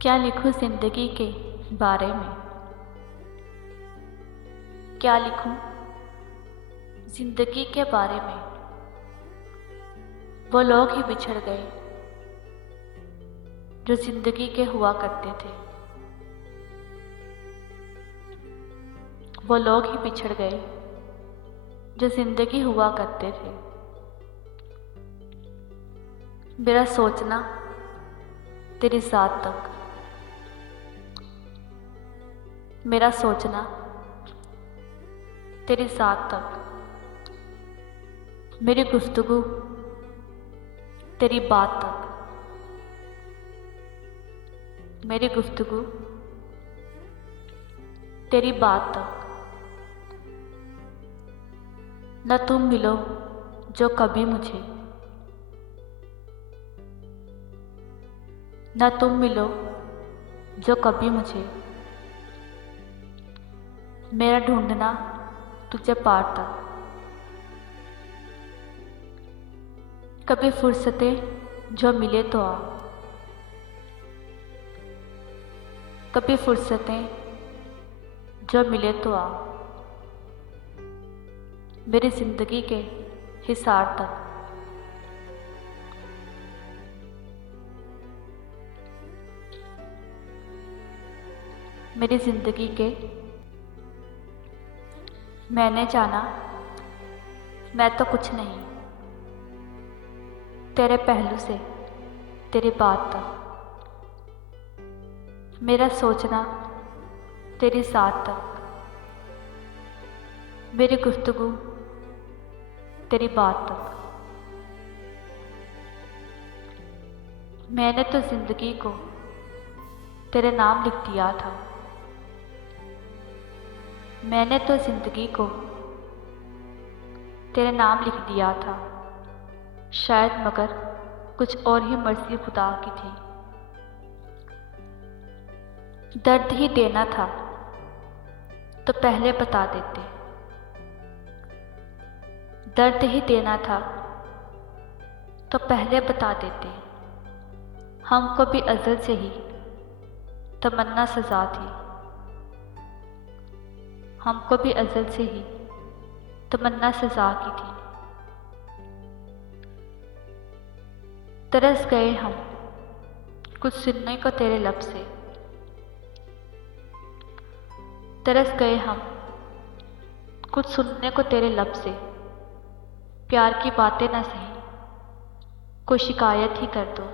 क्या लिखूं जिंदगी के बारे में? क्या लिखूं जिंदगी के बारे में? वो लोग ही बिछड़ गए जो जिंदगी के हुआ करते थे। वो लोग ही बिछड़ गए जो जिंदगी हुआ करते थे। मेरा सोचना तेरी साथ तक, मेरा सोचना तेरी साथ तक, मेरी गुफ्तगू तेरी बात तक, मेरी गुफ्तगू तेरी बात तक। न तुम मिलो जो कभी मुझे, न तुम मिलो जो कभी मुझे, मेरा ढूंढना तुझे पार तक। कभी फुर्सतें जो मिले तो आ, कभी फुर्सतें जो मिले तो आ, मेरी जिंदगी के हिसार तक। मेरी जिंदगी के मैंने जाना मैं तो कुछ नहीं, तेरे पहलू से तेरी बात तक। मेरा सोचना तेरी साथ तक, मेरी गुफ्तगू तेरी बात तक। मैंने तो जिंदगी को तेरे नाम लिख दिया था, मैंने तो जिंदगी को तेरे नाम लिख दिया था। शायद मगर कुछ और ही मर्जी खुदा की थी। दर्द ही देना था तो पहले बता देते, दर्द ही देना था तो पहले बता देते। हमको भी अज़ल से ही तमन्ना सजा थी, हमको भी अज़ल से ही तमन्ना सजा की थी। तरस गए हम कुछ सुनने को तेरे लब से, तरस गए हम कुछ सुनने को तेरे लब से। प्यार की बातें न सही कोई शिकायत ही कर दो।